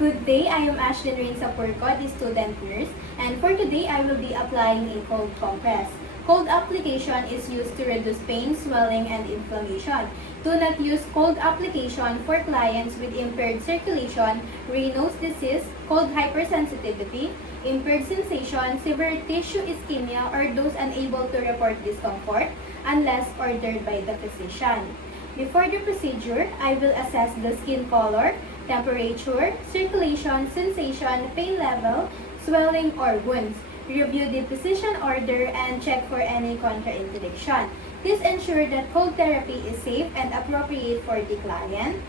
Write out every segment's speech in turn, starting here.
Good day, I am Ashlyn Rain Sapurco, the student nurse, and for today I will be applying a cold compress. Cold application is used to reduce pain, swelling, and inflammation. Do not use cold application for clients with impaired circulation, Raynaud's disease, cold hypersensitivity, impaired sensation, severe tissue ischemia, or those unable to report discomfort unless ordered by the physician. Before the procedure, I will assess the skin color, temperature, circulation, sensation, pain level, swelling, or wounds. Review the physician order and check for any contraindication. This ensures that cold therapy is safe and appropriate for the client.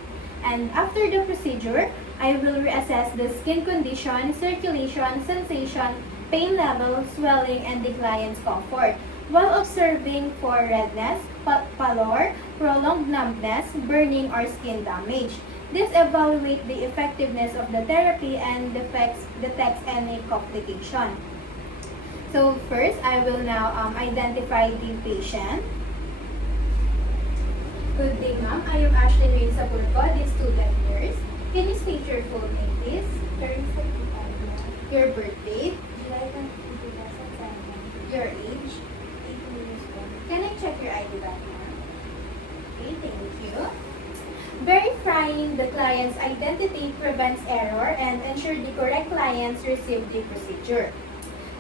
And after the procedure, I will reassess the skin condition, circulation, sensation, pain level, swelling, and the client's comfort, while observing for redness, pallor, prolonged numbness, burning, or skin damage. This evaluates the effectiveness of the therapy and detects any complication. So first, I will now identify the patient. Good day, ma'am. I am Ashlyn Rain Sapurco, the student nurse. Can you state your full name, please? Your birth date? July 22, 2007. Your age? 18 years old. Can I check your ID back, ma'am? Okay, thank you. Verifying the client's identity prevents error and ensure the correct clients receive the procedure.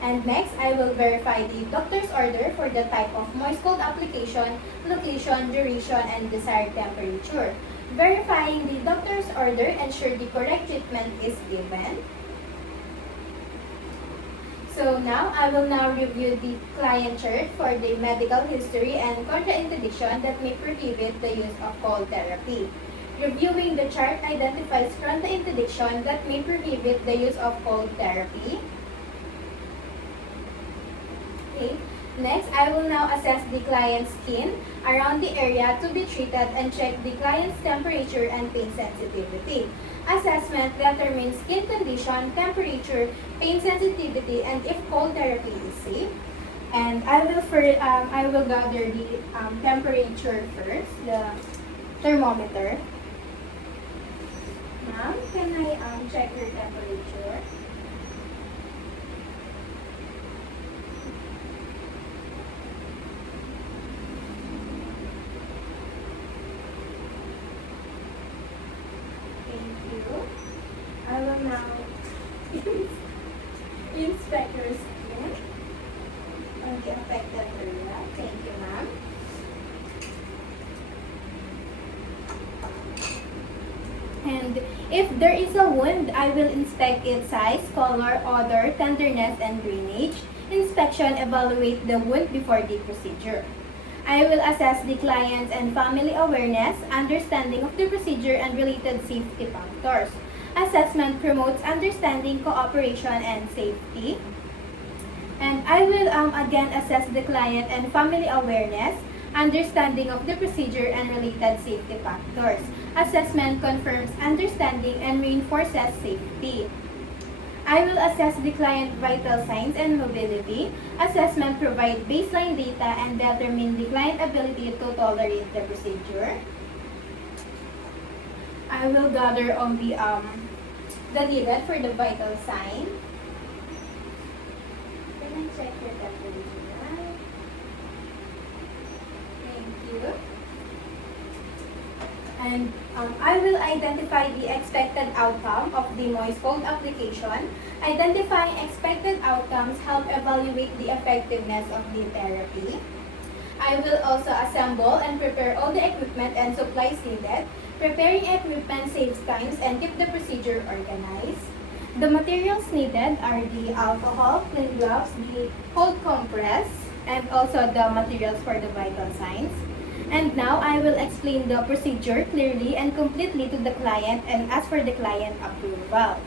And next, I will verify the doctor's order for the type of moist cold application, location, duration, and desired temperature. Verifying the doctor's order ensure the correct treatment is given. So now, I will now review the client chart for the medical history and contraindication that may prohibit the use of cold therapy. Reviewing the chart identifies contraindication that may prohibit the use of cold therapy. Okay. Next, I will now assess the client's skin around the area to be treated and check the client's temperature and pain sensitivity. Assessment determines skin condition, temperature, pain sensitivity, and if cold therapy is safe. And I will gather the temperature first, the thermometer. Ma'am, can I check your temperature? Thank you. I will now inspect your skin on the affected area. Thank you, ma'am. And if there is a wound, I will inspect its size, color, odor, tenderness, and drainage. Inspection evaluate the wound before the procedure. I will assess the client's and family awareness, understanding of the procedure, and related safety factors. Assessment promotes understanding, cooperation, and safety. And I will again assess the client and family awareness, understanding of the procedure, and related safety factors. Assessment confirms understanding and reinforces safety. I will assess the client vital signs and mobility. Assessment provides baseline data and determine the client ability to tolerate the procedure. I will gather on the needed for the vital sign. Can I check your temperature? Thank you. And I will identify the expected outcome of the moist cold application. Identifying expected outcomes help evaluate the effectiveness of the therapy. I will also assemble and prepare all the equipment and supplies needed. Preparing equipment saves time and keep the procedure organized. The materials needed are the alcohol, clean gloves, the cold compress, and also the materials for the vital signs. And now I will explain the procedure clearly and completely to the client and ask for the client approval.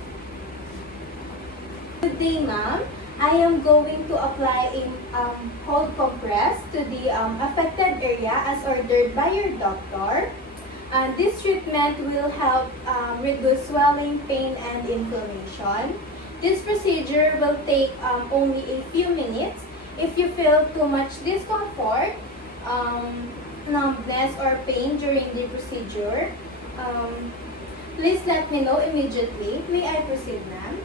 Good day, ma'am. I am going to apply a cold compress to the affected area as ordered by your doctor. This treatment will help reduce swelling, pain, and inflammation. This procedure will take only a few minutes. If you feel too much discomfort, numbness, or pain during the procedure, Please let me know immediately. May I proceed, ma'am?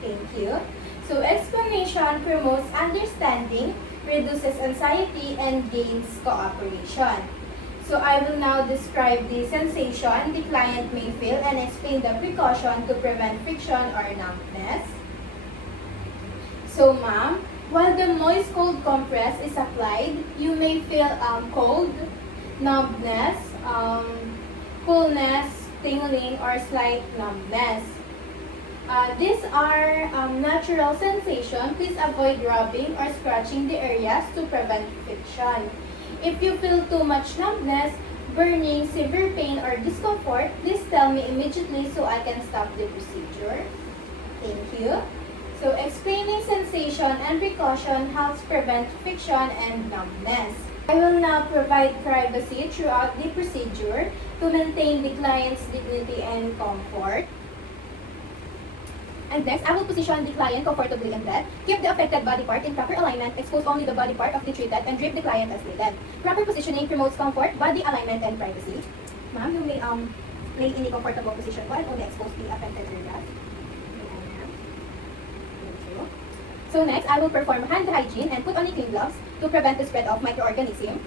Thank you. So, explanation promotes understanding, reduces anxiety, and gains cooperation. So, I will now describe the sensation the client may feel and explain the precaution to prevent friction or numbness. So, ma'am, while the moist cold compress is applied, you may feel cold, numbness, coolness, tingling, or slight numbness. These are natural sensations. Please avoid rubbing or scratching the areas to prevent friction. If you feel too much numbness, burning, severe pain, or discomfort, please tell me immediately so I can stop the procedure. Thank you. So, explaining sensation and precaution helps prevent friction and numbness. I will now provide privacy throughout the procedure to maintain the client's dignity and comfort. And next, I will position the client comfortably in bed. Keep the affected body part in proper alignment, expose only the body part of the treated, and drape the client as needed. Proper positioning promotes comfort, body alignment, and privacy. Ma'am, you may lay in a comfortable position and only expose the affected areas. So next, I will perform hand hygiene and put on a clean gloves to prevent the spread of microorganisms.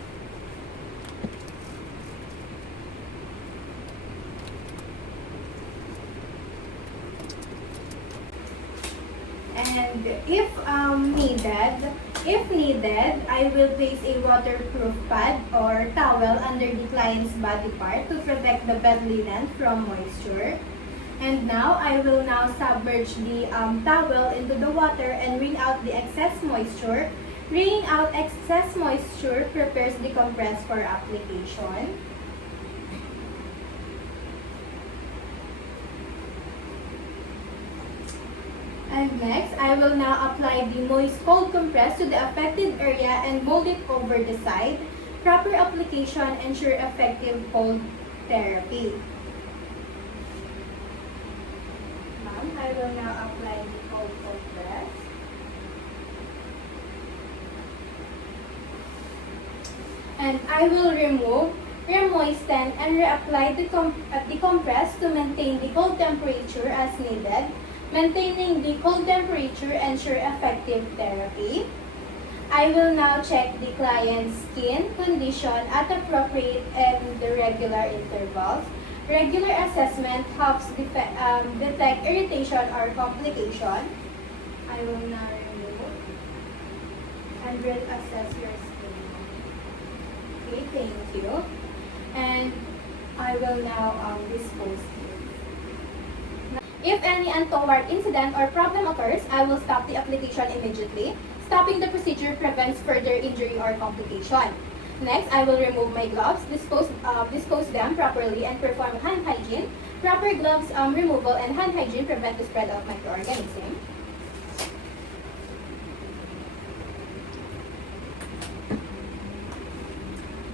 And if needed, I will place a waterproof pad or towel under the client's body part to protect the bed linen from moisture. And now, I will now submerge the towel into the water and wring out the excess moisture. Wringing out excess moisture prepares the compress for application. And next, I will now apply the moist cold compress to the affected area and mold it over the side. Proper application ensure effective cold therapy. I will now apply the cold compress. And I will remove, remoisten, and reapply the compress to maintain the cold temperature as needed. Maintaining the cold temperature ensure effective therapy. I will now check the client's skin condition at appropriate and regular intervals. Regular assessment helps detect irritation or complication. I will now remove and will assess your skin. Okay, thank you. And I will now dispose it. If any untoward incident or problem occurs, I will stop the application immediately. Stopping the procedure prevents further injury or complication. Next, I will remove my gloves, dispose them properly, and perform hand hygiene. Proper gloves removal and hand hygiene prevent the spread of microorganisms.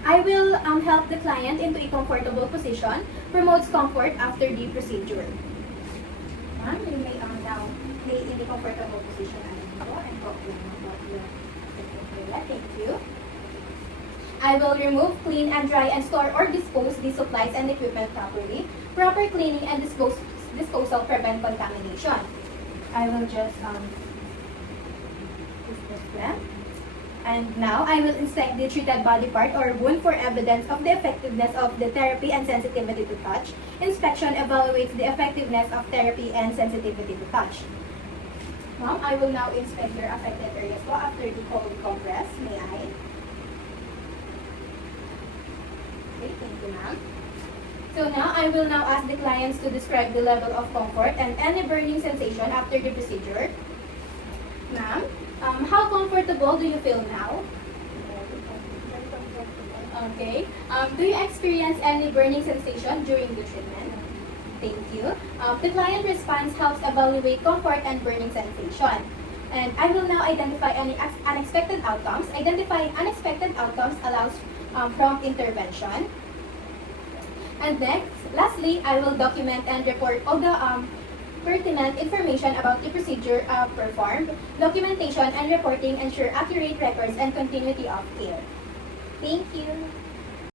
I will help the client into a comfortable position, promotes comfort after the procedure. Ma'am, you may now lay in the comfortable position and talk about your area. Thank you. I will remove, clean, and dry, and store or dispose the supplies and equipment properly. Proper cleaning and disposal prevent contamination. I will just dispose them. And now, I will inspect the treated body part or wound for evidence of the effectiveness of the therapy and sensitivity to touch. Inspection evaluates the effectiveness of therapy and sensitivity to touch. Ma'am, I will now inspect your affected areas after the cold compress. May I? Thank you, ma'am. So now, I will now ask the clients to describe the level of comfort and any burning sensation after the procedure. Ma'am, how comfortable do you feel now? Okay. Do you experience any burning sensation during the treatment? Thank you. The client response helps evaluate comfort and burning sensation. And I will now identify any unexpected outcomes. Identifying unexpected outcomes allows prompt intervention. And next, lastly, I will document and report all the pertinent information about the procedure performed. Documentation and reporting ensure accurate records and continuity of care. Thank you.